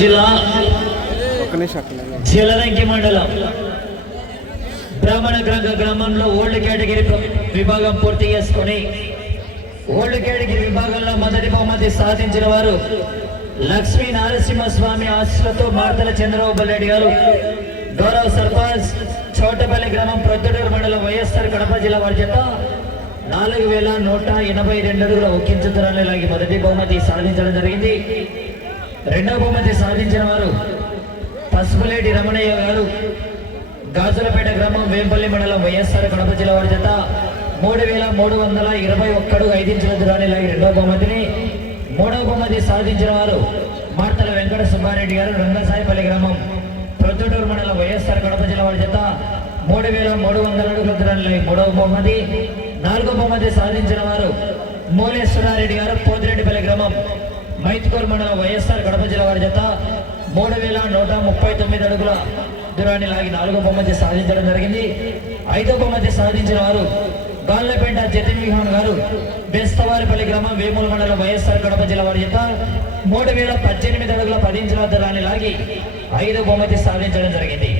జిల్లా మండలం. బ్రాహ్మణ గ్రంథ గ్రామంలో ఓల్డ్ కేటగిరీ విభాగం పూర్తి చేసుకొని ఓల్డ్ కేటగిరీ విభాగంలో మొదటి బహుమతి సాధించిన వారు లక్ష్మీ నరసింహస్వామి ఆశలతో మార్తల చంద్రబాబు రెడ్డి గారు. గౌరవ సర్పంచ్ చోటపల్లి గ్రామం ప్రొద్దుటూరు మండలం వైఎస్ఆర్ కడప జిల్లా వారి చేత నాలుగు వేల నూట ఎనభై రెండు అడుగుల ఒక్కించుతరాన్ని లాగి మొదటి బహుమతి సాధించడం జరిగింది. రెండవ బహుమతి సాధించిన వారు పసుపులేటి రమణయ్య గారు. గాజులపేట గ్రామం వేంపల్లి మండలం వైఎస్ఆర్ కడప జిల్లా వారి చేత మూడు వేల మూడు వందల ఇరవై ఒక్కడు ఐదించిన దూరాన్ని లాగి రెండవ బహుమతిని మూడవ బహుమతి సాధించిన వారు మార్తల వెంకట సుబ్బారెడ్డి గారు రంగసాయిపల్లి గ్రామం ప్రొద్దుటూరు మండలం వైఎస్ఆర్ కడప జిల్లా వారి చేత మూడు వేల మూడు వందల అడుగుల దూరాన్ని లాగి మూడవ బహుమతి. నాలుగో బహుమతి సాధించిన వారు మూలేశ్వరారెడ్డి గారు పోతిరెడ్డిపల్లి గ్రామం మైత్కూర్ మండలం వైఎస్ఆర్ కడప జిల్లా వారి జత మూడు వేల నూట ముప్పై తొమ్మిది అడుగుల దూరాన్ని లాగి నాలుగో బహుమతి సాధించడం జరిగింది. ఐదో బహుమతి సాధించిన వారు గాల్లపేట జతిన్ విహాన్ గారు బెస్తవారిపల్లి గ్రామం వేమూల మండలం వైఎస్ఆర్ కడప జిల్లా వారి జత మూడు వేల పద్దెనిమిది అడుగుల పది ఇంచుల దూరాన్ని లాగి ఐదో బహుమతి సాధించడం జరిగింది.